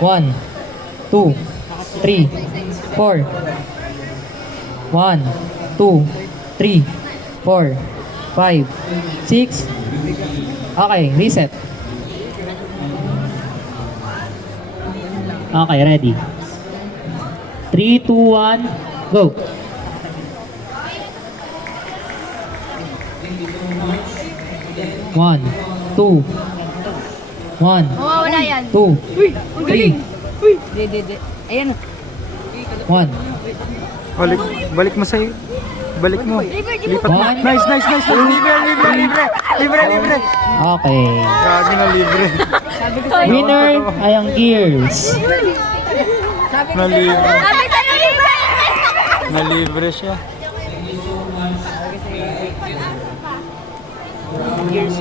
1, 2, 3, 4. 1, 2, 3, 4, 5, 6. Okay, reset. Okay, ready. 3, 2, 1, go. 1, 2, 1, Mawawala yan. 2, 3, Di. Ayan. 1. Balik mo sa'yo. Balik mo. Lipat mo. One. Nice. Libre. Okay. Grabe na libre. Winner ay ang Gears. Na libre. Sabi sa libre! Na libre siya. Years